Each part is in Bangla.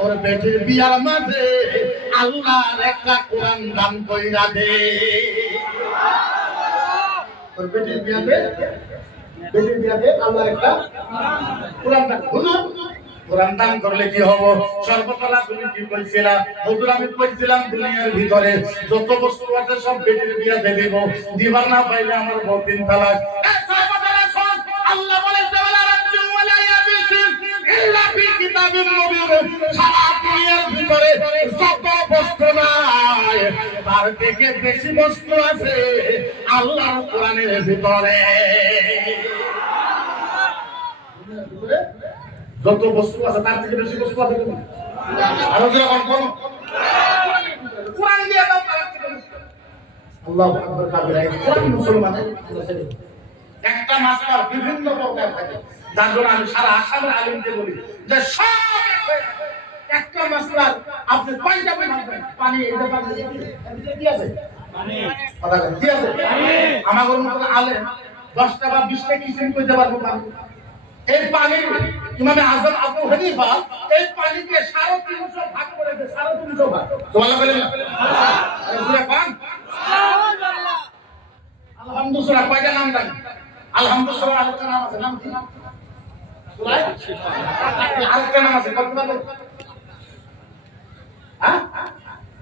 তোর বেটির বিয়ার মাঝে আল্লাহর একটা কোরআন দান কইরা দে। তোর বেটির বিয়াতে আল্লাহর একটা কোরআন দান। হুজুর কোরআন দান করলে কি হবো? সর্বতলা তুমি কি কইছিলা? হুজুর আমি কইছিলাম দুনিয়ার ভিতরে যত বস্তু আছে সব বেটির বিয়াতে দেব, দিবার না পাইলে আমার বউ 3 তালাক। সর্বতলা শোন, আল্লাহ বলে সারা দুনিয়ার ভিতরে যত বস্তু নাই তার থেকে বেশি বস্তু আছে আল্লাহর কোরআনের ভিতরে। যত বস্তু আছে তার থেকে বেশি বস্তু আছে তুমি আরো যেরকম কোন কোরআন দিয়ে দাও তার থেকে আল্লাহু আকবার কাবীরা। কোন মুসলমানের একটা মাসআলা বিভিন্ন প্রকার থাকে, যার জন্য আমি সারা আসামের আলেমদের বলি যে সব একটা মাসআলা আপনি কয়টা পাবেন? পানি এটা পাবেন কি আছে? পানি কথা কি আছে? পানি। আমাদের মত আলেম 10টা বা 20টা কিসিম কইতে পারবো পানি। এই পানি ইমামে আযম আবু হানিফা এই পানিকে 350 ভাগ করে দেয়, 350 ভাগ। সুবহানাল্লাহ বলেন না? সূরা পান সুবহানাল্লাহ। আলহামদুলিল্লাহ কয়টা নাম জানেন? আলহামদুলিল্লাহ আরেকটা নাম আছে, নাম কি? সূরা আরেকটা নাম আছে, কত নাম? হ্যাঁ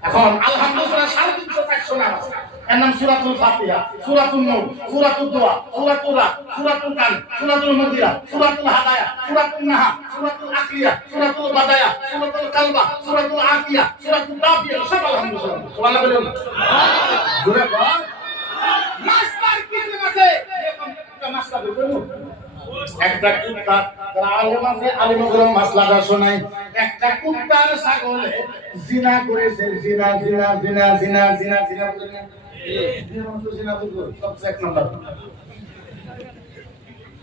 এখন আলহামদুলিল্লাহ 350 নাম আছে। এর নাম সূরাতুল ফাতিহা, সূরাতুন নূর, সূরাতুদ দোয়া, সূরাতুর রাদ, সূরাতুল কান, সূরাতুল মুদিরা, সূরাতুল হাদায়া, সূরাতুন নাহা, সূরাতুল আকিয়া, সূরাতুল বাদায়া, সূরাতুল কালবা, সূরাতুল আকিয়া, সূরাতুল দাফিয়া, সব আলহামদুলিল্লাহ। সুবহানাল্লাহ বলেন না? জোরে বল। মাস্টার কি আছে? এরকম একটা মাস্টার বলবো একটা কুত্তা, যারা আলেম আছে আলেমগুলো মাসলাটা শোনায়। একটা কুত্তার ছাগলে জিনা করেছে, জিনা জিনা জিনা জিনা জিনা জিনা বুঝেন না? জিনা বুঝবো সবচেয়ে 1 নম্বর।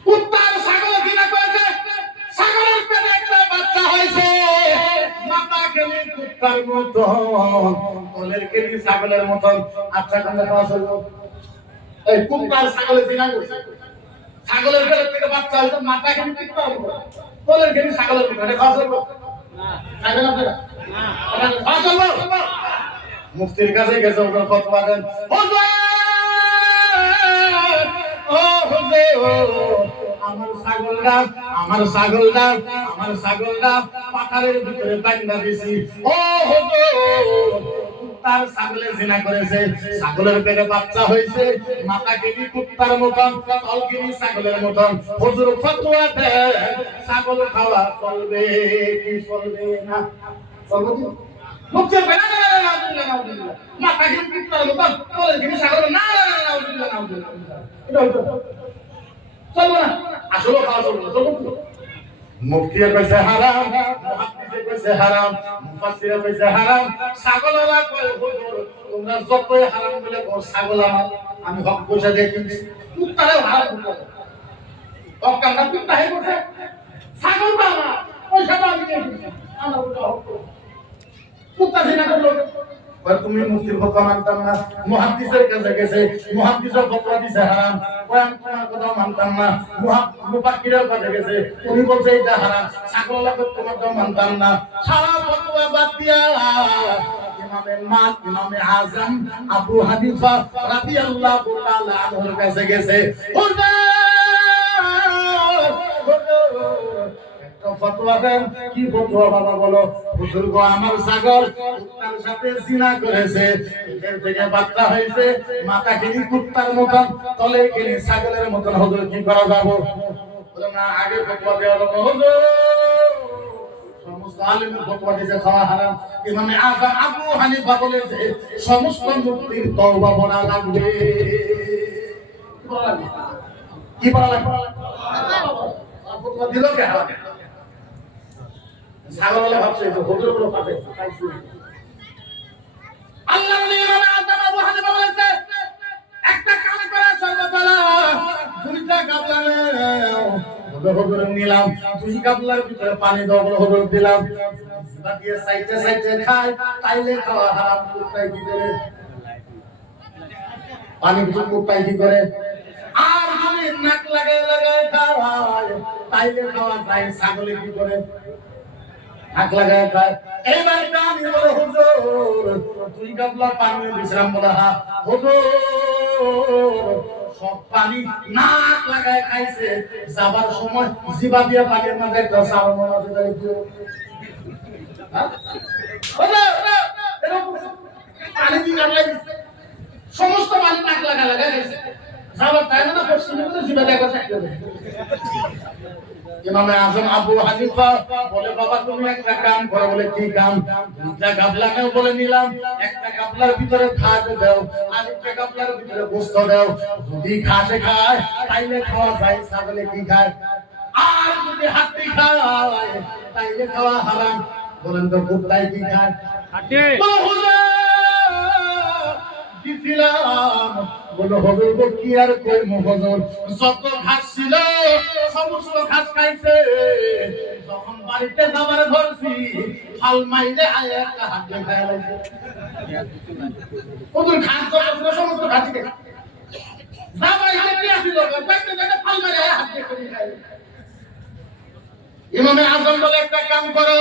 কুত্তার ছাগলে জিনা করেছে, ছাগলের পেটে একটা বাচ্চা হয়েছে, মাথা খেলে কুত্তার মতন, তলের খেলি ছাগলের মতন। আচ্ছা কোনটা খাওয়া চলবো? এই কুত্তার ছাগলে জিনা করেছে, ছাগলের পেট থেকে বাচ্চা হইছে, মাথা কেন ঠিক পাবো? বলেন কেন ছাগলের পেটে খাওয়া চলবো? না খাবেন আপনারা? না খাওয়া চলবো? মুফতির কাছে গেছে, ওনার ফতোয়া দেন। হুজুর ও হুজুর আমার ছাগলটা পাতারের ভিতরে বাইন্ধা দিছি। ও হুজুর কুত্তার ছাগলে জিনা করেছে, ছাগলের পেটে বাচ্চা হয়েছে, মাথা গিনি কুত্তার মতন, তল গিনি ছাগলের মতন। হুজুর ফতোয়া দেন ছাগল খাওয়া চলবে কি চলবে না? চলবে কি? মুখে বেনা না নাউজুবিল্লাহ নাউজুবিল্লাহ, মাথা গিনি কুত্তার মতন, তল গিনি ছাগলের না নাউজুবিল্লাহ নাউজুবিল্লাহ। এটা হইতো চলবে না? আসলে খাওয়া চলবে না, চলবে কি? মুফতিয়ে কইছে হারাম, মুহাদ্দিসে কইছে হারাম, মুফাসসিরে কইছে হারাম, ছাগলওয়ালা কয় হুজুর তোমরা যতই হারাম বলে বল, ছাগল আমার, আমি হক পয়সা দিয়ে কিনছি। কুত্তারে হারাম বলে হক কাটা কুত্তা হে বলছে, ছাগল তো আমার, পয়সাটা আমি দিয়ে কিনছি, আমার ওটা হক। কুত্তা জিনা করলো, কয় তুমি মুফতির ফতোয়া মানতাম না, মুহাদ্দিসের কাছে গেছে, মুহাদ্দিসের ফতোয়া দিছে হারাম, কয় আমি তোমার কথা মানতাম না, মুফাক্কিরের কাছে গেছে, উনি বলছে এটা হারাম, ছাগলওয়ালা তোমার কথা মানতাম না। সারা ফতোয়া বাদ দিয়া ইমামে আযম আবু হানিফা রাদিয়াল্লাহু তাআলা আনহুর কাছে গেছে। ফতোয়া দেন। কি ফতোয়া বাবা বলো? হুজুর গো আমার ছাগল কুত্তার সাথে জিনা করেছে, এর থেকে বাচ্চা হয়েছে, মাথা কিনি কুত্তার মতন, তলে কিনি ছাগলের মতন। হুজুর কি করা যাবে? বলে না আগে ফতোয়া দেওয়া যাবে। হুজুর সমস্ত আলেমের ফতোয়া দিয়েছে খাওয়া হারাম। ইমামে আযম আবু হানিফা বলেছে সমস্ত মুফতির তওবা পড়া লাগবে। কি পড়া লাগবে? ফতোয়া দিল কে? ছাগলওয়ালা ভাবছে যে হুজুরগুলো পাবে, আল্লাহ নবী ইমামে আযম আবু হানিফা বলেছে একটা কাজ করে সর্বতলা দুইটা গাবলা নাও। হুজুর নিলাম, 2 গাবলার ভিতরে পানি দাও, হুজুর দিলাম, বাকি সাইডে সাইডে খায়, তাইলে খাওয়া হারাম। কুত্তাই কি করে? পানি কুত্তাই কি করে? আর যদি নাক লাগায় লাগায় খাওয়ায় তাইলে খাওয়া যায়। ছাগলে কি করে? হাত লাগায় খায়। এইবার আমি বলে হুজুর 2 গাবলা পানি দিছিলাম বলে হা হুজুর সব পানি নাক লাগায় খাইছে। যাবার সময় জিবা দিয়া পানির মাঝে একটা সাবান আছে তাই দিও। হ্যাঁ এরকম পানি দিয়ে গাবলা সমস্ত পানি নাক লাগায় খাইছে। যাবার টাইম না পশ্চিমে জিবা দিয়া খাইছে। ইমামে আজম আবু হানিফা বলে বাবা তুমি একটা কাম করো বলে কি কাম? দুইটা গাবলা নাও বলে নিলাম, একটা গাবলার ভিতরে ভাত দাও আর একটা গাবলার ভিতরে গোশত দাও। যদি ঘাসে খায় তাইলে খাওয়া যায়, ছাগলে কি খায়? আর যদি হাতি খায় তাইলে খাওয়া হারাম। বলেন তো কুত্তায় কি খায়? হাতি। দিছিলাম বলো হুজুর গো কি আর কইম হুজুর যত ঘাস ছিল সমস্ত ঘাস খাইছে। যখন বাড়িতে যাবার ধরছি হাল মাইরে আয় একটা হাতে খায় হুজুর ঘাস যত ছিল সমস্ত ঘাস খাইছে। যাবাইতে কি আছিল বাইতে বাইতে ফাল মাইরে আয় হাতে খায়। ইমামে আজম বলে একটা কাম করো,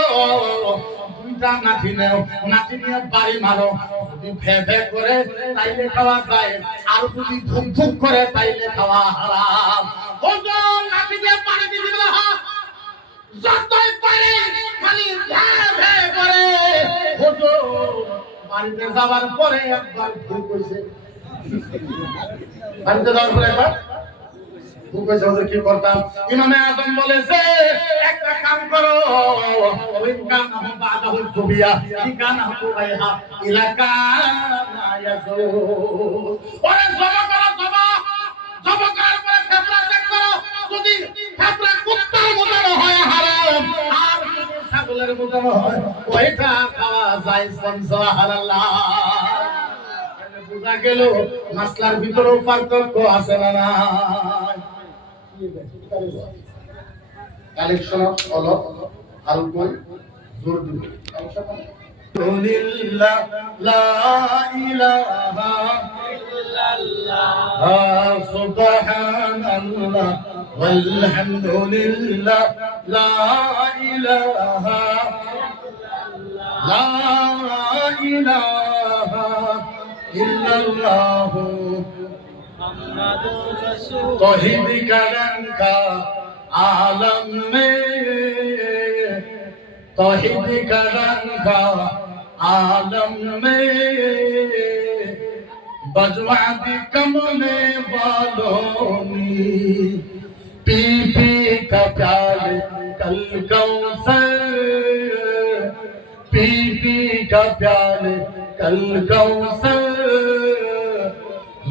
দুইটা নাঠি নাও, নাঠি নিয়ে বাড়ি মারো। যদি ভে ভে করে তাইলে খাওয়া যায়, আর যদি ধুক ধুক করে তাইলে খাওয়া হারাম। ওজন নাঠি দিয়ে পানি দিয়ে দিলে যতই পারে খালি ভে ভে করে। ওজন বাড়িতে যাবার পরে একবার ভুল কইছে, বাড়িতে যাওয়ার পরে একবার কি করতাম? ইমামে আজম বলেছে একটা কাম করো, ওই কাম না বাদা হল সুবিয়া কি কাম না বাইহা ইলাকা না ইয়াসু। ওরে জমা করো, জমা করার পরে ফেফড়া চেক করো। যদি ফেফড়া কুত্তার মতো হয় হারাম, আর যদি ছাগলের মতো হয় ওইটা খাওয়া যায়। সুবহানাল্লাহ। বুঝা গেল মাসলার ভিতরেও পার্থক্য আছে না না? কালেকশন অফ অল আলকোহল জোর দিব আলহামদুলিল্লাহ লা ইলাহা ইল্লাল্লাহ সুবহানাল্লাহ ওয়ালহামদুলিল্লাহ লা ইলাহা ইল্লাল্লাহ तौहीद का रंगा आलम में, तौहीद का रंगा आलम में बजवा दी कमले वालों ने पी पी का प्याले कल कौसर, पी पी का प्याले कल कौसर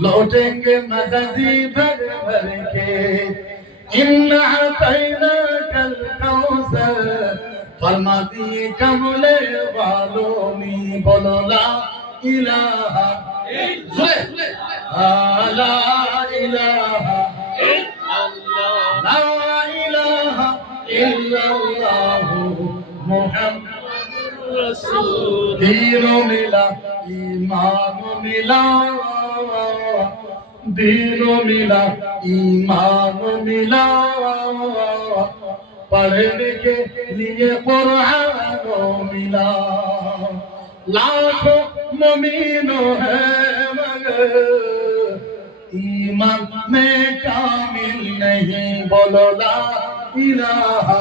लौटेंगे मज़ी भर भर के। इन्ना अतैना कल कौसर फरमा दिए कमले वालों ने। बोलो ला इलाहा इल्लल्लाह, ला इलाहा इल्लल्लाह, ला इलाहा इल्लल्लाह मुहम्मदुर रसूल। दीनो मिला ईमान मिला, दीनो मिला ईमान मिला, पढ़ने के लिए कुरान मिला। लाखों मुमीनों है मगर ईमान में कामिल नहीं। बोलो ला इलाहा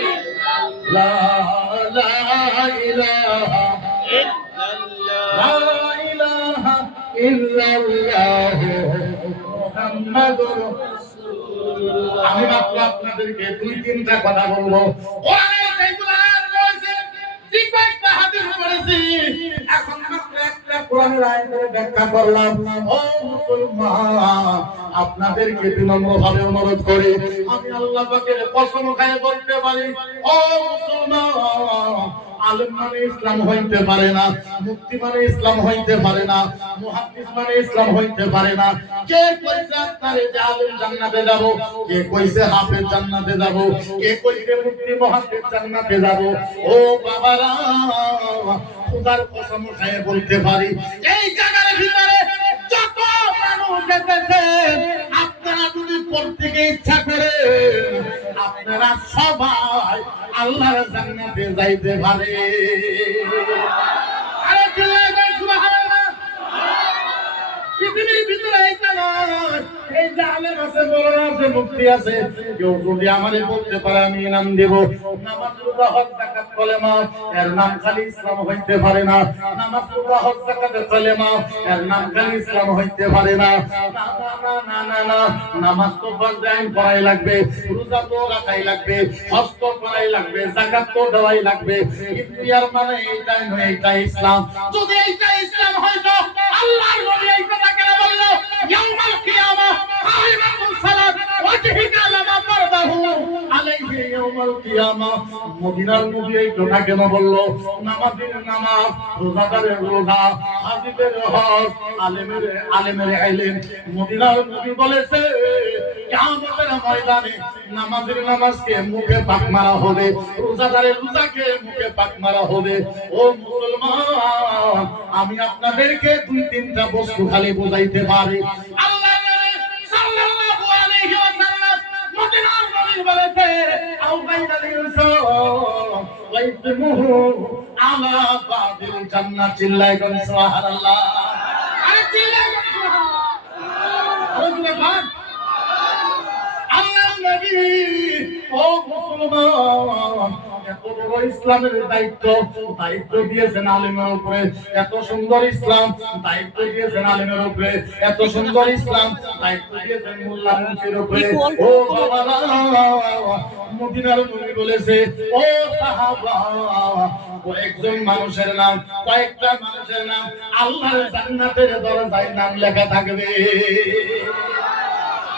इल्लल्लाह, ला इलाहा इल्लल्लाह, ला इलाहा इल्लल्लाह মুহাম্মাদুর রাসূলুল্লাহ। আমি মাত্র আপনাদেরকে 2-3টা কথা বলবো। কোরআনে যেগুলো আয়াত রয়েছে ঠিক কয়েকটা হাদিস পড়েছি, এখন মাত্র একটা কোরআনের আয়াতের ব্যাখ্যা করলাম। ও মুসলমান, আপনাদেরকে বিনম্রভাবে অনুরোধ করি, আমি আল্লাহ পাকের কসম খায় বলতে পারি, ও মুসলমান, আলেম মানে ইসলাম হইতে পারে না, মুফতি মানে ইসলাম হইতে পারে না, মুহাদ্দিস মানে ইসলাম হইতে পারে না। কে কইছে আপনারে যে আলেম জান্নাতে যাব? কে কইছে হাফেজ জান্নাতে যাব? কে কইছে মুফতি মুহাদ্দিস জান্নাতে যাব? ও বাবারা, খোদার কসম খায় বলতে পারি, এই জায়গার ভিতরে যত মানুষ এসেছে, আপনারা যদি প্রত্যেকে ইচ্ছা করে আপনারা সবাই আল্লাহর জান্নাতে যাইতে পারে। আরে চলে যাই সুবহানাল্লাহ। পৃথিবীর ভিতরে এইটা নয়, এই যে আলেম আছে, বড়রা আছে, মুফতি আছে, কেউ যদি আমারে বলতে পারে আমি ইনাম দেব। নামাজ রোজা হজ যাকাত কলেমা এর নাম খালি ইসলাম হইতে পারে না। নামাজ রোজা হজ যাকাত কলেমা এর নাম খালি ইসলাম হইতে পারে না। না না না না না, নামাজ তো ফরজ আইন পড়াই লাগবে, রোজা তো রাখাই লাগবে, হজ তো করাই লাগবে, যাকাত তো দেওয়াই লাগবে। কিন্তু এর মানে এইটাই নয় এইটা ইসলাম। যদি এইটা ইসলাম হইতো আল্লাহর নবী এই কথা কেন বলল? ইয়াউমাল কিয়ামাহ কাইমাতুস সালাত ওয়াজহিকা লামা ফারদাহু আলাইহি ইয়াউমাল কিয়ামাহ। মদিনার নবী এই কথা কেন বলল? নামাজের নামাজ, রোজাদারের রোজা, হাজিদের হজ, আলেমের ইলম। মদিনার নবী বলেছে কিয়ামতের ময়দানে নামাজের নামাজকে মুখে পাক মারা হবে, রোজাদারের রোজাকে মুখে পাক মারা হবে। ও মুসলমান, আমি আপনাদেরকে দুই তিনটা বস্তু খালি বোঝাইতে পারি। আল্লাহ সাল্লাল্লাহু আলাইহি ওয়াসাল্লাম মদিনার নবী বলেছে আও বাইনাল ইনসান ওয়া ইসমুহু আলা বাদিল জান্নাত। চিল্লায় কোন সুবহানাল্লাহ। আরে চিল্লায় কোন সুবহানাল্লাহ। আল্লাহর নবী, ও মুসলমান, এত বড় ইসলামের দায়িত্ব দিয়েছেন আলেমের উপরে। এত সুন্দর ইসলাম দায়িত্ব দিয়েছেন আলেমের উপরে। এত সুন্দর ইসলাম দায়িত্ব দিয়েছেন মোল্লা মুফতির উপরে। ও বাবারা, মদিনার নবী বলেছে ও সাহাবা, কয়েকজন মানুষের নাম, কয়েকটা মানুষের নাম আল্লাহর জান্নাতের দরজায় নাম লেখা থাকবে।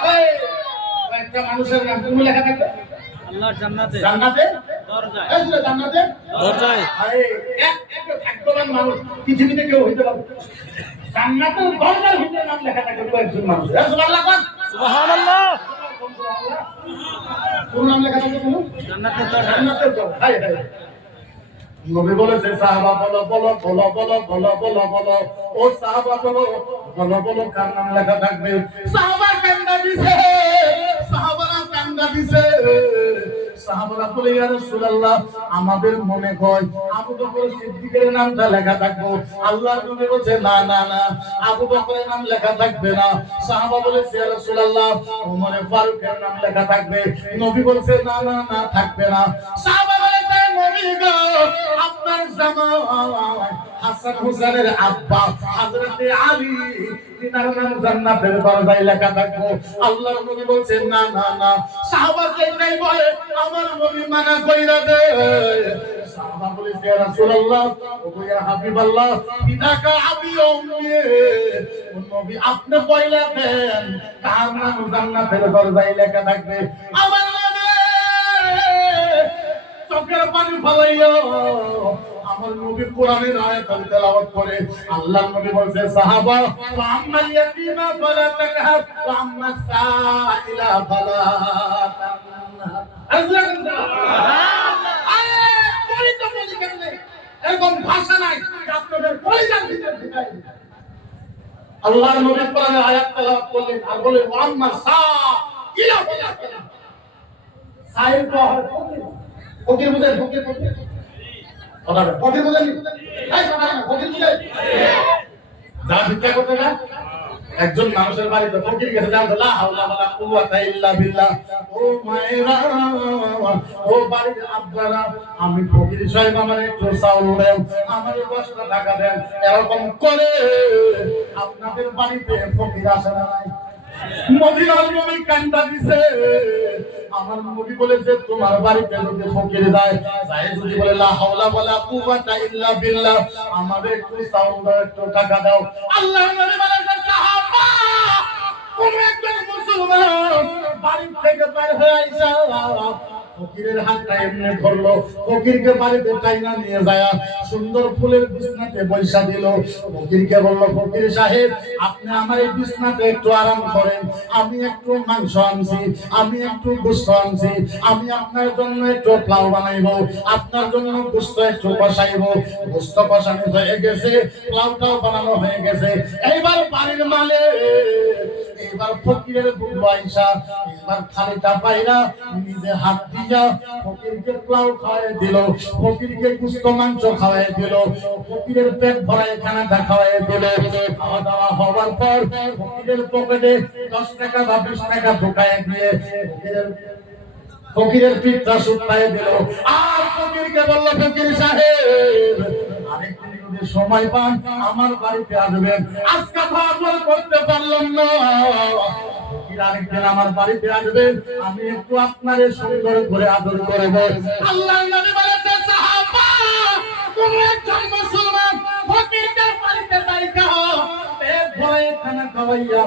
কয়েকটা মানুষের নাম কোন লেখা থাকবে? আল্লাহর জান্নাতে, জান্নাতে দরজায়, এই যে জান্নাতে দরজায়। আরে এক ভাগ্যবান মানুষ পৃথিবীতে কেউ হইতে পারে। জান্নাতের দরজার ভিতরে নাম লেখা থাকবে কয়েকজন মানুষ। সুবহানাল্লাহ, সুবহানাল্লাহ। কোন নাম লেখা থাকবে? জান্নাতের দরজা, জান্নাতের দরজা। হায় হায়। নবী বলেছে সাহাবা বলো বলো বলো বলো বলো বলো বলো, ও সাহাবা বলো বলো বলো, কার নাম লেখা থাকবে? সাহাবা কান্দা দিছে, সাহাবারা কান্দা দিছে। সাহাবারা বলে ইয়া রাসূলুল্লাহ, আমাদের মনে হয় আবু বকর সিদ্দিকের নামটা লেখা থাকবে। আল্লাহর নবী বলেছে না না না, আবু বকরের নাম লেখা থাকবে না। সাহাবা বলেছে ইয়া রাসূলুল্লাহ, ওমর ফারুকের নাম লেখা থাকবে। নবী বলেছে না না না, থাকবে না। সাহাবা বলেছে নবী গো, আপনার জামাই হাসান হুসাইনের আব্বা হযরত আলী, তিনার নাম জান্নাতের দরজায় লেখা থাকবে। আল্লাহর নবী বলেন না না না। সাহাবা যেটাই বলে আমার নবী মানা কইরা দে। সাহাবা বলেছে ইয়া রাসূলুল্লাহ, ও ইয়া হাবিবাল্লাহ, বিদাকা আবি উম্মি, ও নবী আপনি কইলা দেন তার নাম জান্নাতের দরজায় লেখা থাকবে। আমার নবী চোখের পানি ফলাইয়া আমার নবী কোরআনের আয়াত তেলাওয়াত করে। আল্লাহর নবী বলেন সাহাবা, ফাআম্মাল ইয়াতীমা ফালা তাকহার ওয়া আম্মাস সাইলা ফালা তানহার। সুবহানাল্লাহ। বলি তো বলি কেন এরকম ভাষা নাই আপনাদের কলিজার ভিতরে ঢুকাই। আল্লাহর নবী কোরআনের আয়াত তেলাওয়াত করলেন আর বলে ওয়া আম্মাস সাইলা ফালা তানহার। সাইল তো হয় ফকির বুঝে, ফকির ফকির কথা ফকির বুঝেন, এই কথা না ফকির বুঝে যা ভিক্ষা করতে না। একজন মানুষের বাড়িতে ফকির গেছে, জানতো লা হাওলা ওয়ালা কুওয়াতা ইল্লা বিল্লাহ। ও মায়েরা, ও বাড়ির আব্বারা, আমি ফকির সাহেব, আমার একটু চাউল দেন, আমার 10টা টাকা দেন। এরকম করে আপনাদের বাড়িতে ফকির আসে না নাই? মদিনার নবী কান্দা দিছে। আমার নবী বলেছে তোমার বাড়িতে যদি ফকির যায় যদি বলে লা হাওলা ওয়ালা কুওয়াতা ইল্লা বিল্লাহ, আমাদের একটু চাউল দাও, একটু টাকা দাও। আল্লাহর নবী বলেছেন সাহাবা, কোন একজন মুসলমান বাড়ি থেকে বের হয়ে আইসা ফকিরের হাতটা এমনি ধরলো, ফকিরকে বাড়িতে টাইনা নিয়ে যায় সুন্দর ফুলের বিছনাতে বৈশা দিল। ফকিরকে বলল, ফকির সাহেব আপনি আমার এই বিছনাতে একটু আরাম করেন, আমি একটু মাংস আনছি, আমি একটু গোশত আনছি, আমি আপনার জন্য একটু পোলাও বানাইবো, আপনার জন্য গোশত একটু কষাইবো। গোশত কষানো হয়ে গেছে, পোলাওটাও বানানো হয়ে গেছে। এইবার বাড়ির মালিক, এইবার ফকিরের বউ আয়েশা এবার থালিটা পাইরা নিজে হাত দিয়া ফকিরকে পোলাও খাওয়াই দিল, ফকিরকে গোশত মাংস খাওয়াই দিল, ফকিরের পেট ভরায় খানাটা খাওয়াই দিল। খাওয়া দাওয়া হওয়ার পর ফকিরের পকেটে 10 টাকা বা 20 টাকা ঢুকায় দিয়ে ফকিরের পিঠটা শুকায় দিল। আর ফকিরকে বলল, ফকির সাহেব আরেকদিন যদি সময় পান আমার বাড়িতে আসবেন, আজকে খাওয়া করতে পারলাম না, আরেকদিন আমার বাড়িতে আসবেন, আমি একটু আপনারে সুন্দর করে আদর করব। আল্লাহর নবী বলেছেন, সাহাবা তুমি একজন মুসলমান ফকিরকে বাড়িতে ডাইকা পেট ভরে খানা খাওয়াইয়া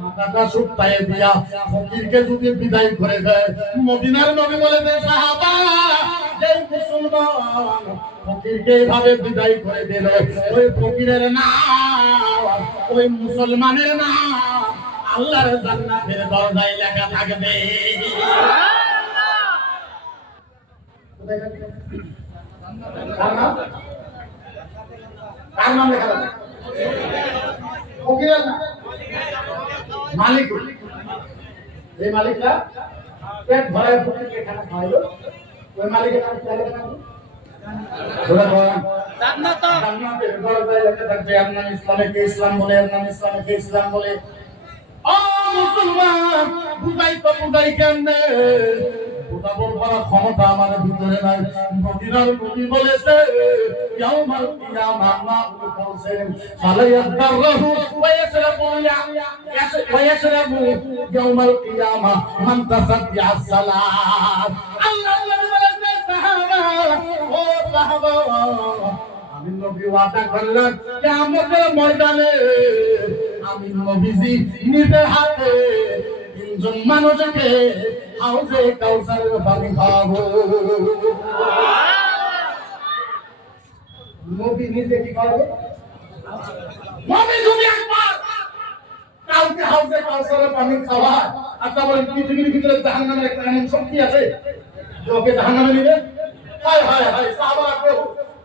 মাথাটা শুকায় দিয়া ফকিরকে যদি বিদায় করে দেয়, মদিনার নবী বলেছেন, সাহাবা যেই মুসলমান ফকিরকে এইভাবে বিদায় করে দিল, ওই ফকিরের নাম, ওই মুসলমানের নাম আল্লাহর জান্নাতের দরজায় লেখা থাকবে। কার নাম লেখা থাকবে? ফকিরের নাম, মালিক। যে মালিকটা পেট ভরায় ফকিরকে খানা খাওয়াইলো, ওই মালিকের নাম কি লেখা থাকবে? জান্নাতের দরজায় লেখা থাকবে। এর নাম ইসলামকে ইসলাম বলে, এর নাম ইসলামকে ইসলাম বলে। ও মুসলমান, বুঝাই তো বুঝাই কেমনে, বুঝাবার বড় ক্ষমতা আমার ভিতরে নাই। মদিনার নবী বলেছে, ইয়াউমাল কিয়ামা মাউল কাউসার ফালায়াদারহু ওয়া ইয়াশরাবু ইয়াউমাল কিয়ামা মান তাসাদ্দিআ সালাত। আল্লাহ বলেছে, সাহাবা ও সাহাবা, আমি নবী ওয়াদা করলাম কিয়ামতের ময়দানে আমি নবীজি নিজের হাতে 3 জন মানুষকে হাউজে কাউসারের পানি খাওয়াবো। নবী নিজে কি করবে? নবী যদি একবার কাউকে হাউজে কাউসারের পানি খাওয়ায়, আচ্ছা বলেন পৃথিবীর ভিতরে জাহান্নামের একটা এমন শক্তি আছে যে ওকে জাহান্নামে নিবে? হায় হায় হায়, সাহাবারা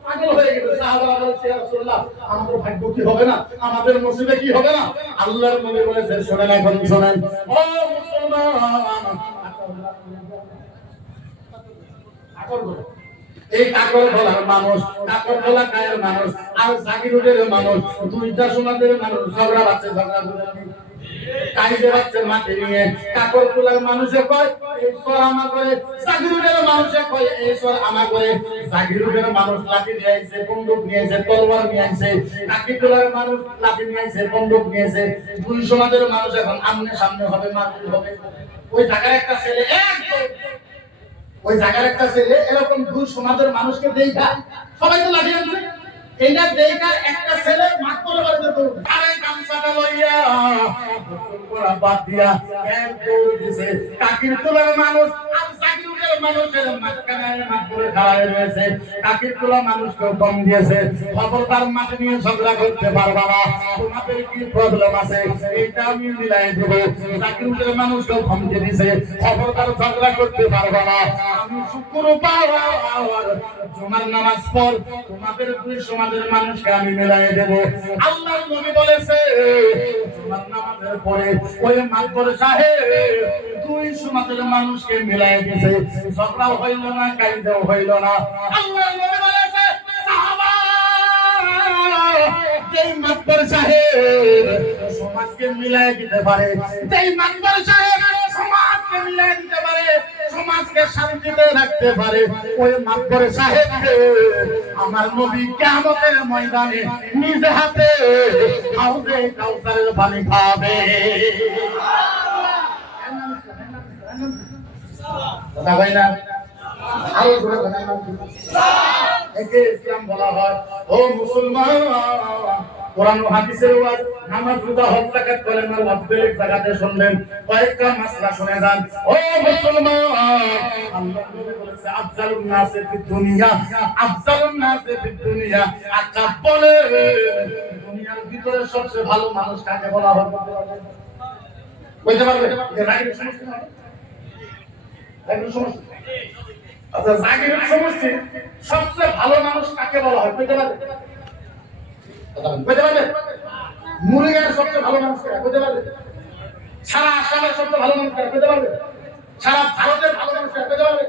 পাগল হয়ে গেছে। সাহাবারা বলছে, ইয়া রাসূলুল্লাহ আমাদের ভাগ্য কি হবে না, আমাদের নসিবে কি হবে না? আল্লাহর নবী বলেছেন, শুনেন এখন শুনেন, ও মুসলমান, এই কাকর বলার মানুষ, কাকর বলা কায়ের মানুষ আর জাগিরুদের মানুষ, দুইটা সমাজের মানুষ ঝগড়া বাচ্চা, ঝগড়া কাইদে বাচ্চা মাটি নিয়ে কাকর তোলার মানুষে কয় এই সর আমা করে, জাগিরুদের মানুষে কয় এই সর আমা করে। জাগিরুদের মানুষ লাঠি নিয়ে আইছে, বন্দুক নিয়ে আইছে, তলোয়ার নিয়ে আইছে, কাকি তোলার মানুষ লাঠি নিয়ে আইছে, বন্দুক নিয়ে আইছে। দুই সমাজের মানুষ এখন আমনে সামনে হবে, মারপিট হবে। ওই জায়গার একটা ছেলে ওই জায়গার একটা ছেলে এরকম দুই সমাজের মানুষকে দেখা সবাই তো লাঠি আনছে, এইটা দেখা একটা ছেলে মাঠ করে বাড়িতে দৌড়, আরে গামছাটা লইয়া গোসল করা বাদ দিয়া এক দৌড় দিছে। কাকির তোলার মানুষ আর জাগিরুদের মানুষের মাঝখানে মাঠ করে দাঁড়ায় রয়েছে। কাকির তোলা মানুষকে দম দিয়েছে, খবরদার মাঠে নিয়ে ঝগড়া করতে পারবা না, তোমাদের কি প্রবলেম আছে এটা আমি মিলাই দেব। জাগিরুদের মানুষকে ধমকে দিয়েছে, খবরদার ঝগড়া করতে পারবা না, আমি শুক্রবার জুমার নামাজ পড় তোমাদের দুই সমাজের মানুষকে আমি মিলাই দেব। আল্লাহর নবী বলেছে, জুমার নামাজের পরে ওই মাতবর সাহেব দুই সমাজের মানুষকে মিলাই দিয়েছে, ঝগড়াও হইল না, কাইদাও হইল না। আল্লাহর নবী বলেছে, সাহাবা যেই মাতবর সাহেব সমাজকে মিলাই দিতে পারে, যেই মাতবর সাহেব সমাজকে মিলাই দিতে পারে, সমাজকে শান্তিতে রাখতে পারে, ওই মাতবর সাহেবকে আমার নবী কিয়ামতের ময়দানে নিজে হাতে হাউজে কাউসারের পানি খাওয়াবে। কথা কই না? আরো জোরে কথা বলুন। একে ইসলাম বলা হয়। ও মুসলমান, কোরআন ও হাদিসের ওয়াজ, নামাজ, রোজা, হজ, যাকাত, কলেমা ওয়াজিবের জাকাতে শুনবেন, কয়েকটা মাসলা শুনে যান। ও মুসলমান, আল্লাহ নবী বলেছে, আফজালুন নাসি ফিদ দুনিয়া, আফজালুন নাসি ফিদ দুনিয়া। আচ্ছা বলে দুনিয়ার ভিতরে সবচেয়ে ভালো মানুষ কাকে বলা হয়? বলতে পারবে? যে রাগের সমস্যা না, রাগের সমস্যা। আচ্ছা, জাগিরের সমস্যা সবচেয়ে ভালো মানুষ কাকে বলা হয়? বলতে পারবে? বলতে পারবে? মুরগির সবচেয়ে ভালো মানুষ কাকে? বলতে পারবে? সারা আসামের সবচেয়ে ভালো মানুষ পেতে পারবে, সারা ভারতের ভালো মানুষ পেতে পারবে,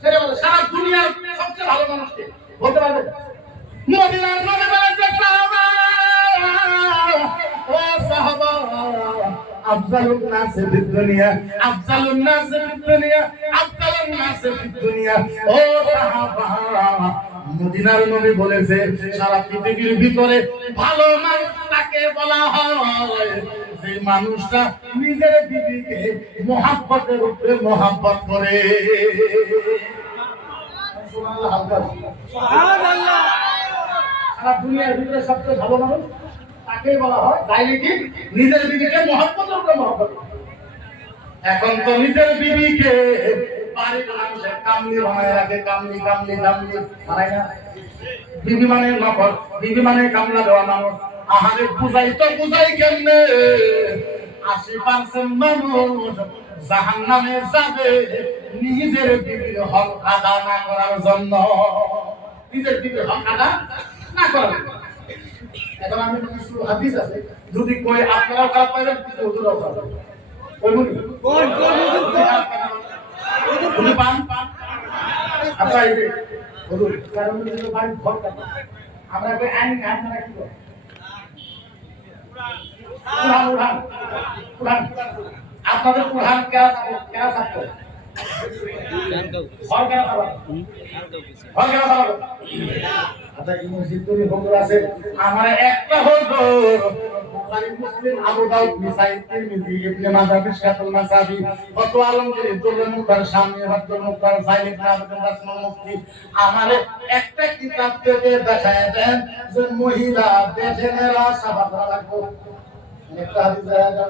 সেটা বলে সারা দুনিয়ার সবচেয়ে ভালো মানুষকে বলতে পারবে। মদিনার নবী বলেছে সাহাবা, ও সাহাবা, আফজালুন নাস ফিদ দুনিয়া, আফজালুন নাস ফিদ দুনিয়া, আফজালুন নাস ফিদ দুনিয়া। ও সাহাবা, মদিনার নবী বলেছে সারা পৃথিবীর ভিতরে ভালো মানুষ তাকে বলা হয় যে মানুষটা নিজের বিবিকে মহব্বতের উপরে মহব্বত করে। সুবহানাল্লাহ। সারা দুনিয়ার ভিতরে সবচেয়ে ভালো মানুষ তাকে বলা হয় যাই নাকি নিজের বিবিকে মহব্বতের উপরে মহব্বত করে। এখন তো নিজের বিবিকে বাড়ির মানুষে কামলি বানায় রাখে, কামলি কামলি কামলি বানায় না। বিবি মানে নকল, বিবি মানে কামলা দেওয়া মানুষ। আহারে বুঝাই তো বুঝাই কেমনে, 80% মানুষ জাহান্নামে যাবে নিজের বিবির হক আদা না করার জন্য, নিজের বিবির হক আদা না করার। এখন আমি কিছু হাদিস আছে যদি কই আপনারাও খারাপ পাইবেন, কিছু হুজুরও খারাপ পাইবেন। কই মুনি কোন কোন হুজুর পান পান আচ্ছা এই যে হুজুর কারণ যদি বাড়ি ঘর কাটা আমরা কই আইন আপনারা কি করেন? কুরআন কুরআন কুরআন আপনাদের কুরআন কেরা ছাত্র ঘর কেরা ছাত্র ঘর কেরা ছাত্র। আচ্ছা এই মসজিদ তৈরি হুজুর আছে আমার একটা হুজুর বুখারী মুসলিম আবু দাউদ নিসাই তিরমিজি ইবনে মাজাহ মিশকাতুল মাসাবি কত আলমগীর দুরুল মুখতার শামী আব্দুল মুখতার সাইদ ইবনে আব্দুল রাসূল মুফতি আমার একটা কিতাব থেকে দেখায় দেন যে মহিলা বেজেনেরা সাবা করা লাগবে। একটা হাদিস দেখা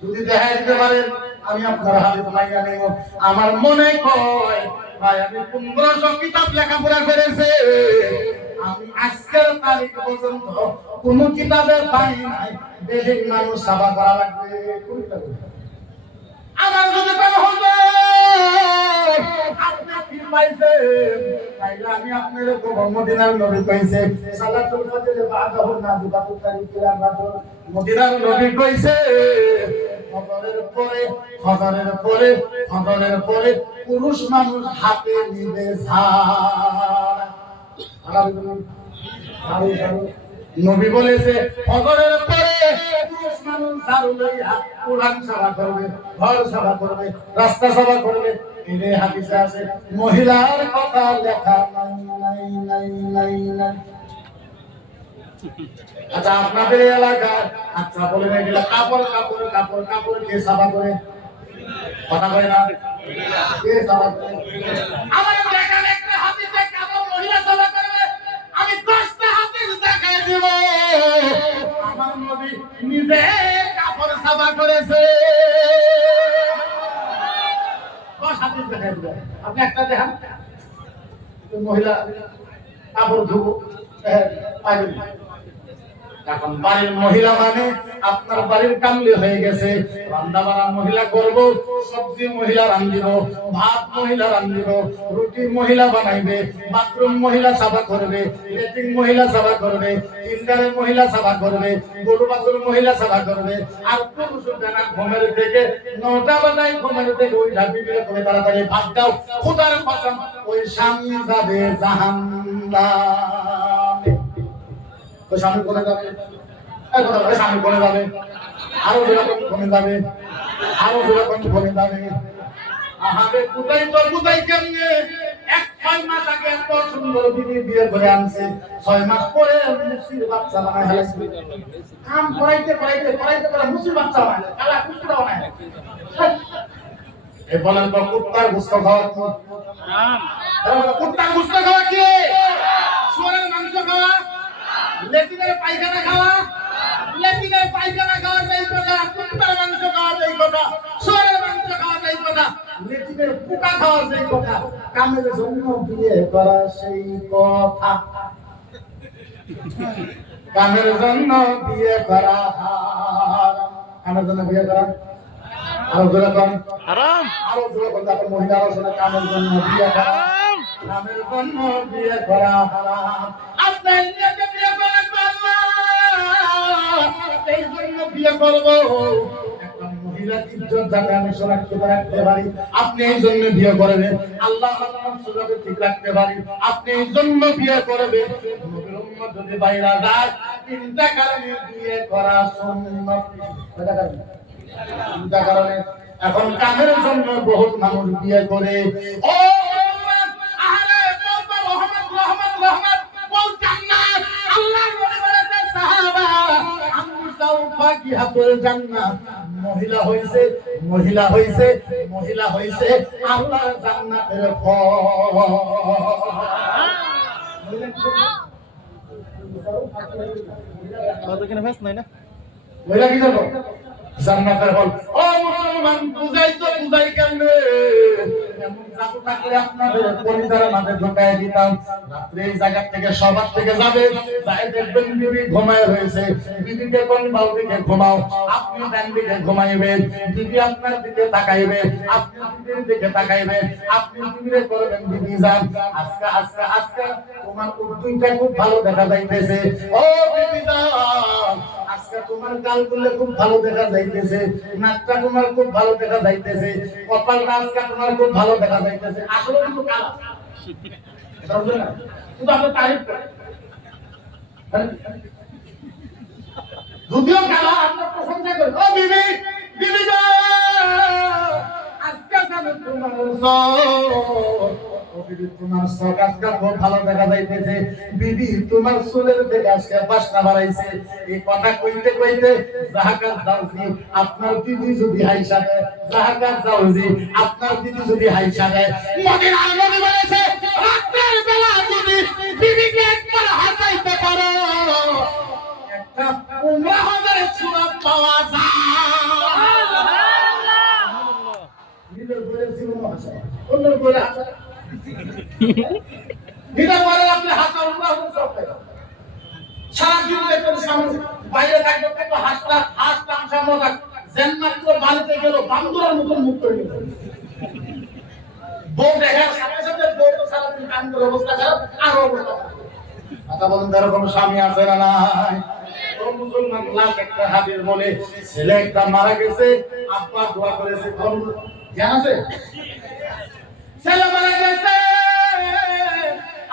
যদি দেখায় দিতে পারেন আমি আপনার হাদিস মাইনা নেব। আমার মনে কয় ভাই আমি 1500 কিতাব লেখাপড়া করেছি, আমি আজকের তারিখ পর্যন্ত কোন কিতাবে পাই নাই বেশি মানুষ সাবা করা লাগবে। আমার যদি কোনো হতো আপনি কি পাইছেন তাইলে আমি আপনার মদিনার নবী কইছে সালাতুল ফজর বাদাহু নাযিবাতুল তারিকিলাম রাজুল। মদিনার নবী কইছে ফজরের পরে ফজরের পরে ফজরের পরে পুরুষ মানুষ হাতে নিবে ঝাড়। নবী বলেছে ফজরের পরে পুরুষ মানুষ ঝাড়ু লইয়া উঠান সাফা করবে, ঘর সাফা করবে, রাস্তা সাফা করবে। এই হাদিসে আছে মহিলার কথা লেখা নাই নাই নাই নাই নাই। আচ্ছা আপনাদের এলাকায় আচ্ছা বলে গেলে কাপড় কাপড় কাপড় কাপড় কে সাফা করে? কথা কয় না কে সাফা করে? আমার দেখান একটা হাদিসে কাপড় মহিলা সাফা করবে, আমি 10টা হাদিস দেখাই দেব আমার নবী নিজে কাপড় সাফা করেছে। 10 হাদিস দেখাই দেব, আপনি একটা দেখান মহিলা কাপড় ধুবো পাইবেন। এখন বাড়ির মহিলা মানে আপনার বাড়ির কামলি হয়ে গেছে, রান্না বান্না মহিলা করব, সবজি মহিলা রান্ধিব, ভাত মহিলা রান্ধিব, রুটি মহিলা বানাইবে, বাথরুম মহিলা সাফা করবে, লেট্রিন মহিলা সাফা করবে, ইন্টারের মহিলা সাফা করবে, গরু বাছুর মহিলা সাফা করবে। আর পুরুষ জানা ঘুমের থেকে 9টা বাজায় ঘুমের থেকে ওই ঝাঁপিয়ে করে তাড়াতাড়ি ভাত দাও, খোদার কসম ওই স্বামী যাবে জাহান্নামে। তো স্বামী কোনে যাবে? স্বামী কোনে যাবে? আরো যেরকম কোনে যাবে, আরো যেরকম কোনে যাবে। আহারে বুঝাই তো বুঝাই কেমনে? 6 মাস আগে এত সুন্দর বিবি বিয়ে করে আনছে, 6 মাস পরে মুসির বাচ্চা বানায় ফেলেছে। কাম করাইতে করাইতে করাইতে করে মুসির বাচ্চা বানায়, কালা কুকুরা বানায়। এই বলেন তো কুত্তার গোশত খাওয়া কি হারাম? কুত্তার গোশত খাওয়া কি? শুয়োরের মাংস খাওয়া, লেট্রিনের পায়খানা খাওয়া, লেট্রিনের পায়খানা খাওয়া যাই কথা, কুত্তার মাংস খাওয়া যাই কথা, শুয়োরের মাংস খাওয়া যাই কথা, লেট্রিনের পোকা খাওয়া যাই কথা, কামের জন্য বিয়ে করা সেই কথা। কামের জন্য বিয়ে করা হারাম। কামের জন্য বিয়ে করা আরো যেরকম হারাম, আরো যেরকম তারপর মহিলারা শোনা কামের জন্য বিয়ে করা হারাম, কামের জন্য বিয়ে করা হারাম। আপনার নিজেকে বিয়ে করে আল্লাহ এই জন্য বিয়ে করবো। একটা মহিলা ইজ্জত যাতে আমি সুরক্ষিত রাখতে পারি, আপনি এই জন্য বিয়ে করবেন। আল্লাহ যাতে ঠিক রাখতে পারি, আপনি এই জন্য বিয়ে করবেন। নবীর উম্মত যদি বাইরা যায়, তিনটা কারণে বিয়ে করা সুন্নাত। তিনটা কারণে। এখন কামের জন্য বহুত মানুষ বিয়ে করে। ও আহলে বলতে রহমত রহমত রহমত বল জান্নাত। আল্লাহর নবী বলেছেন সাহাবা আমসাউ ফাকিহাতুল জান্নাত। মহিলা হইছে মহিলা হইছে মহিলা হইছে আল্লাহর জান্নাতের ফল। কতখানি ফেস নাই না মহিলা কি জানো জান্নাতের ফল। ও মুসলমান বুঝাই তো বুঝাই কেমনে এমন জাদু থাকলে আপনাদের পরিবারের মাঝে ঢোকায় দিতাম। রাত্রে এই জায়গা থেকে সবার থেকে যাবে যাই দেখবেন বিবি ঘুমায় রয়েছে। বিবিকে কোন বাউ দিকে ঘুমাও, আপনি ডান দিকে ঘুমাইবেন। বিবি আপনার দিকে তাকাইবে, আপনি বিবির দিকে তাকাইবেন। আপনি বিবিরে করবেন বিবি যান আজকে আজকে আজকে তোমার উদ্দুইটা খুব ভালো দেখা যাইতেছে। ও বিবি যান আজকে তোমার গালগুলো খুব ভালো দেখা যাইতেছে, নাকটা তোমার খুব ভালো দেখা যাইতেছে, কপালটা আজকে তোমার খুব ভালো দেখা যাইতেছে। আসলে কিন্তু কালা এটা বুঝলেন না, শুধু আপনি তারিফ করেন। যদিও কালা আমরা প্রশংসা করি। ও বিবি বিবি গো আজকে জানো তোমার বিবি তোমার চোখ আজকে খুব ভালো দেখা যাইতেছে। বিবি তোমার চুলের থেকে আজকে বাসনা বাড়াইছে। এই কথা কইতে কইতে জাহাকাত জাউজি আপনার বিবি যদি হাইসা দেয়, জাহাকাত জাউজি আপনার বিবি যদি হাইসা দেয়, মদিনার নবী বলেছে রাতের বেলা যদি বিবিকে একবার হাসাইতে পারো একটা উমরা হজের সওয়াব পাওয়া যায়। নিজের বইয়ের জীবন হাসা অন্যের বইয়ের হাসা নিজের বইয়ের আপনি হাসা উমরা হজের সওয়াব পাবেন। সারাদিন দেখবেন সামনে বাইরে থাকবে কত হাসটা হাসতাম সামনে জান্নাত তো বাড়িতে গেল বান্দরের মতো মুখ করে গেল। বউ দেখার সাথে সাথে বউ তো সারাদিন কাম করে অবস্থা খারাপ আর অবস্থা খারাপ। কথা বলেন এরকম স্বামী আছে না নাই? ও মুসলমান লাখ একটা হাদিস বলে ছেলে একটা মারা গেছে, আব্বা দোয়া করেছে। কোন জানা আছে? ছেলে মারা গেছে,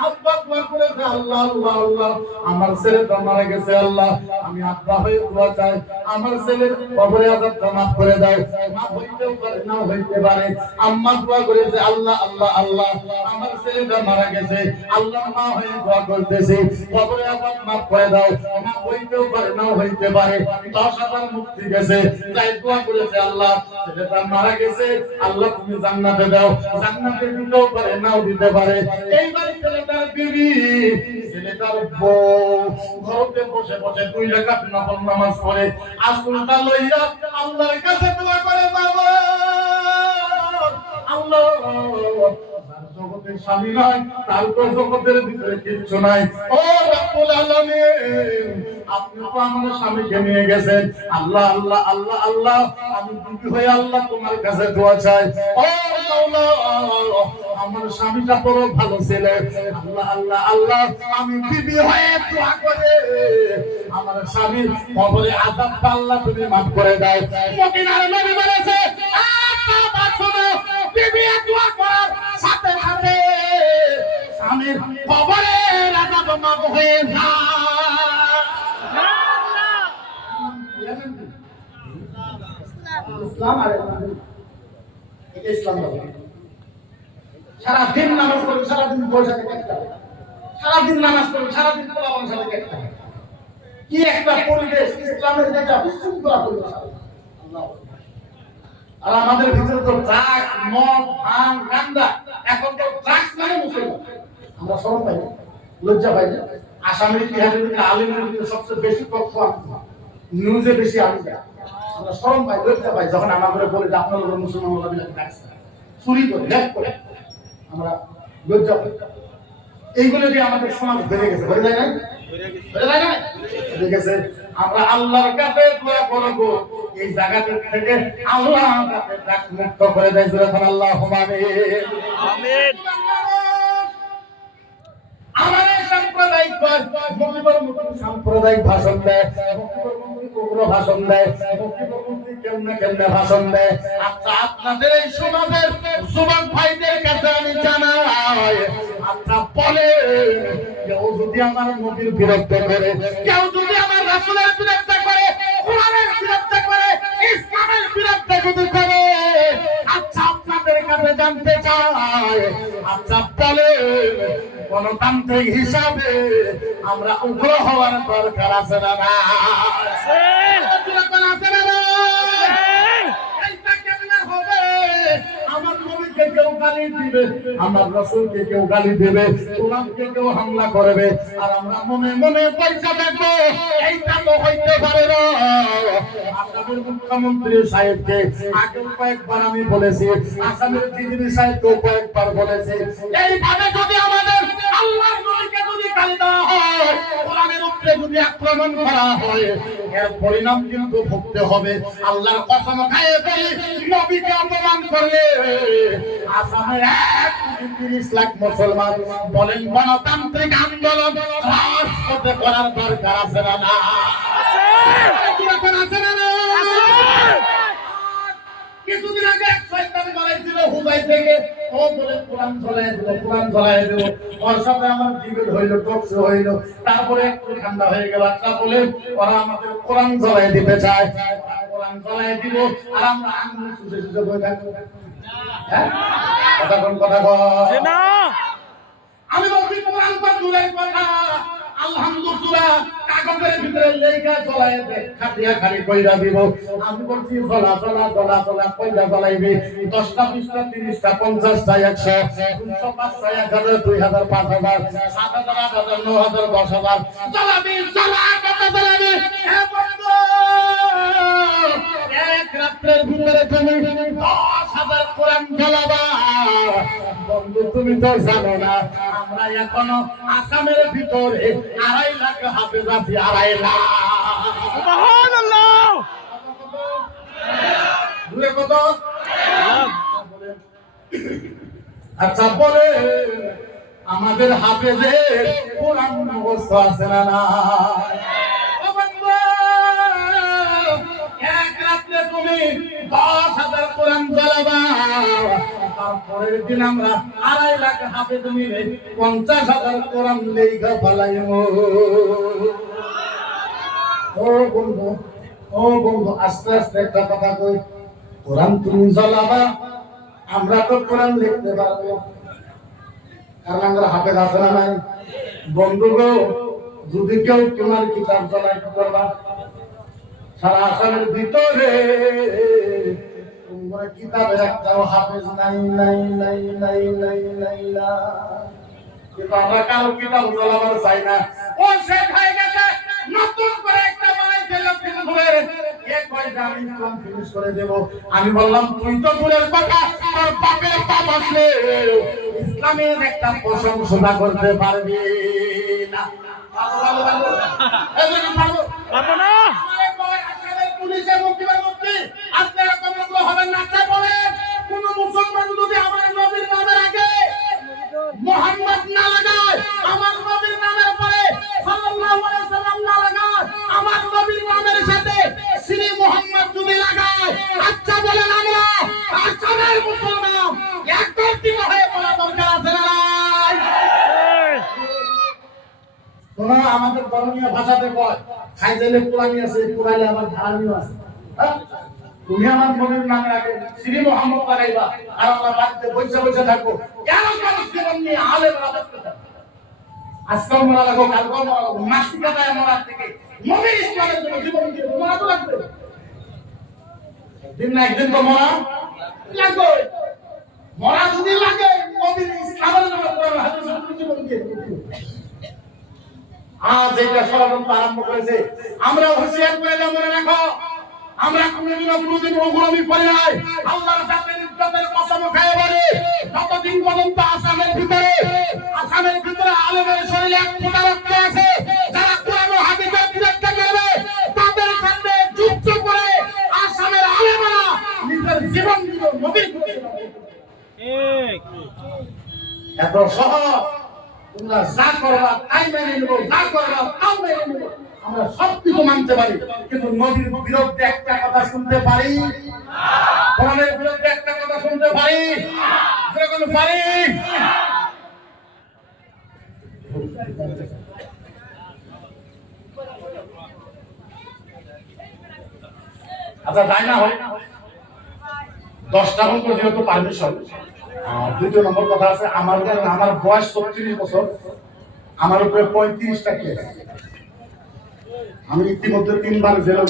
আব্বা দোয়া করেছে আল্লাহ আল্লাহ আল্লাহ আমার ছেলেটা মারা গেছে, আল্লাহ আমি আব্বা হয়ে দোয়া চাই আমার ছেলের কবরে আযাবটা মাফ করে দাও। মাফ হইতেও পারে না হইতে পারে। আম্মা দোয়া করেছে আল্লাহ আল্লাহ আল্লাহ আমার ছেলেটা মারা গেছে, আল্লাহ মা হয়ে দোয়া করতেছে কবরে আযাব মাফ করে দাও। মাফ হইতেও পারে না হইতে পারে। 10,000 মুক্তি গেছে, তাই দোয়া করেছে আল্লাহ ছেলেটা মারা গেছে, আল্লাহ তুমি জান্নাতে দাও। জান্নাতে দিতেও পারে নাও দিতে পারে। এইবার ছেলেটার বিবি ছেলেটার বউ ঘরে বসে বসে 2 রাকাত নফল নামাজ পড়ে আসলটা লইয়া আল্লাহর কাছে দোয়া করে বাবা আল্লাহ জগতের স্বামী নাই তার তো জগতের ভিতরে কিচ্ছু নাই। ও রব্বুল আলামিন আপনি তো আমার স্বামীকে নিয়ে গেছেন, আল্লাহ আল্লাহ আল্লাহ আল্লাহ আমি বিবি হয়ে আল্লাহ তোমার কাছে দোয়া চাই। ও মাওলা আমার স্বামীটা বড় ভালো ছিল, আল্লাহ আল্লাহ আল্লাহ আমি বিবি হয়ে দোয়া করে আমার স্বামীর কবরে আযাবটা আল্লাহ তুমি মাফ করে দাও। মদিনার নবী বলেছে বাবা শোনো বিবি দোয়া করার সাথে সাথে স্বামীর কবরে আযাব মাফ হয়ে যায়। ইসলাম আর এটা ইসলাম বলে সারাদিন নামাজ পড়ি সারাদিন পয়সা থেকে একটা সারাদিন নামাজ পড়ি সারাদিন পোলাপান সাথে একটা কি একটা পরিবেশ ইসলামের যেটা বিশৃঙ্খলা পরিবেশ। আল্লাহ আর আমাদের ভিতরে তো ড্রাগস মদ ভাঙ গান্দা এখন তো ড্রাগস মানে মুসলমান আমরা শরম পাই লজ্জা পাই না। আসামের ইতিহাসের ভিতরে আলিমের ভিতরে সবচেয়ে বেশি পক্ষ নিউজে বেশি আলিম আমরা শরম পাই লজ্জা পাই যখন আমাদের বলে যে আপনার মুসলমান ওলাবিলাকে ড্রাগস চুরি করে ল্যাপ করে আমরা লজ্জা পাই। এইগুলো দিয়ে আমাদের সমাজ বেড়ে গেছে, বেড়ে যায় না বেড়ে গেছে। আমরা আল্লাহর কাছে দোয়া করব এই জায়গাতে থেকে আল্লাহ আমাদের ড্রাগস মুক্ত করে দেয়। যখন আল্লাহুম্মা আমিন। আমার সাম্প্রদায়িক ভাষণ দেয় উগ্র ভাষণ দেয়, মুখ্যমন্ত্রী কেমনে ভাষণ দেয়। আচ্ছা আপনাদের এই সমাজের যুবক ভাইদের কাছে আমি জানাই, আচ্ছা বলে কেউ যদি আমার নবীর বিরুদ্ধে করে, কেউ যদি আমার রাসূলের বিরুদ্ধে করে, কোরআনের বিরুদ্ধে করে, ইসলামের বিরুদ্ধে যদি করে, আচ্ছা আপনাদের কাছে জানতে চাই, আচ্ছা বলে গণতান্ত্রিক হিসাবে আমরা উগ্র হওয়ার দরকার আছে না? আমার নবীকে কেউ গালি দিবে, আমার রাসূলকে কেউ গালি দেবে, কোরআনকে কেউ হামলা করবে, আর আমরা মনে মনে পয়সা দেখবো, এইটা তো হইতে পারে না। আপনাদের মুখ্যমন্ত্রী সাহেবকে আগে কয়েকবার আমি বলেছি, আসামের ডিজিপি সাহেবকে কয়েকবার বলেছি, এইভাবে যদি আমাদের আল্লাহর নবীকে যদি গালি দেওয়া হয়, কোরআনের উপরে যদি আক্রমণ করা হয়, এর পরিণাম কিন্তু ভুগতে হবে। আল্লাহর কসম খায়ে বলি, নবীকে অপমান করলে আসামে 1.30 লাখ মুসলমান বলেন গণতান্ত্রিক আন্দোলন রাজপথে করার দরকার আছে না? কিছুদিন আগে এক শয়তান বানাইছিল হুবাই থেকে, ও বলে কোরআন জ্বলায় দিল, কোরআন জ্বলায় দিল, ওর সাথে আমার ডিবেট হইল, টকশো হইল, তারপরে একটু ঠান্ডা হয়ে গেল। আচ্ছা বলে ওরা আমাদের কোরআন জ্বলায় দিতে চায়, কোরআন জ্বলায় দিব আর আমরা আঙ্গুল চুষে চুষে বই থাকবো। হ্যাঁ, কথা কয় না। আমি বলছি কোরআন তো দূরের কথা, আলহামদুলিল্লাহ কাগজের ভিতরে লেখা জ্বলায় দে, খাটিয়া খালি কইরা দিব। আমি বলছি জ্বলা জ্বলা জ্বলা জ্বলা কইরা জ্বলাইবে, 10টা 20টা 30টা 50টা 100 200 500 1000 2000 5000 7000 8000 9000 10000 জ্বলাবি, জ্বলা কত জ্বলাবি। হে বন্ধু, এক রাত্রের ভিতরে তুমি 10,000 কোরআন জ্বলাবা। বন্ধু তুমি তো জানো না, আমরা এখনো আসামের ভিতরে 2.5 লাখ হাফেজ আছি, 2.5 লাখ। সুবহানাল্লাহ। দূরে কত? আচ্ছা বলে আমাদের হাফেজের কোরআন মুখস্থ আছে না? এক রাত্রে তুমি 10,000 কোরআন জ্বালাবা, তারপরের দিন আমরা 2.5 লাখ হাফেজ মিলে 50,000 কোরআন লেখা ফেলাইব। ও বন্ধু আস্তে আস্তে একটা কথা কই, কোরআন তুমি জ্বালাবা, আমরা তো কোরআন লিখতে পারবো, কারণ আমরা হাফেজ আছে না নাই? বন্ধু গো, যদি কেউ তোমার কিতাব জ্বালাই করবা, সারা আসামের ভিতরে তোমরা কিতাবে একটাও হাফেজ নাই নাই নাই নাই নাই নাই না, কিন্তু আমরা কারো কিতাব জ্বালাবার চাই না। ও শেখ হয়ে গেছে, নতুন করে একটা বানাইছে লক্ষ্মীপুর ধরে, এক পয়সা আমি ইসলাম ফিনিশ করে দেব। আমি বললাম তুই তো দূরের কথা, তোর বাপের বাপ আসলে ইসলামের একটা প্রশংসা করতে পারবি না। পারবো না। পুলিশের মুক্তি আপনারা কত হবেন না? বলেন কোন মুসলমান যদি আমার নবীর নামের আগে মুহাম্মদ না লাগায়, আমার নবীর নামের পরে সাল্লাল্লাহু আলাইহি সাল্লাম না লাগায়, আমার নবীর নামের সাথে শ্রী মুহাম্মদ যদি লাগায়, আচ্ছা বলেন আমরা আসামের মুসলমান একত্রিত হয়ে বলা দরকার আছে না? তোমরা আমাদের ধর্মীয় ভাষাতে কয় খাইলে কোরআনি আছে, কোরআনে আমার ধারণীয় আছে। তুমি আমার নবীর নামের আগে শ্রী মুহাম্মদ লাগাইবা, আর আমরা বাড়িতে বসে বসে থাকবো, কেন কেন জীবন নিয়ে আলেম রাজত্ব করতে? আজকাল মরা লাগো, কালকে মরা লাগো, মাসিকাটায় মরার থেকে নবীর ইসলামের জন্য জীবন দিয়ে মরা তো লাগবে। দিন না একদিন তো মরা লাগবে। মরা যদি লাগে নবীর ইসলামের জন্য কোরআন হাদিসের জীবন দিয়ে। আজ এটা ষড়যন্ত্র আরম্ভ করেছে, আমরা হুঁশিয়ার করে যাবো, মনে রাখো আমরা কোনোদিন ওগুলোমি করি নাই। আল্লাহর জাতের ইজ্জতের কসম খেয়ে বলি, যতদিন পর্যন্ত আসামের ভিতরে আলেমের শরীরে এক ফোঁটা রক্ত আছে, যারা কোরআন ও হাদিসের বিরুদ্ধে করবে তাদের সামনে যুদ্ধ করে আসামের আলেমরা নিজের জীবন দিল নবীর প্রতি। এত সহজ, তোমরা যা করবা তাই মেনে নেবো, যা করবা তাও মেনে নেবো। আমরা সবকিছু মানতে পারি, কিন্তু নবীর বিরুদ্ধে একটা কথা শুনতে পারি, কোরআনের বিরুদ্ধে একটা কথা শুনতে পারি, যেরকম পারি। আচ্ছা তাই না হয় 10টা অঙ্ক যেহেতু পারমিশন। দ্বিতীয় নম্বর কথা আছে, আমার বয়স 36 বছর, আমার উপরে 35টা কেস, আমি ইতিমধ্যে 3বার জেলে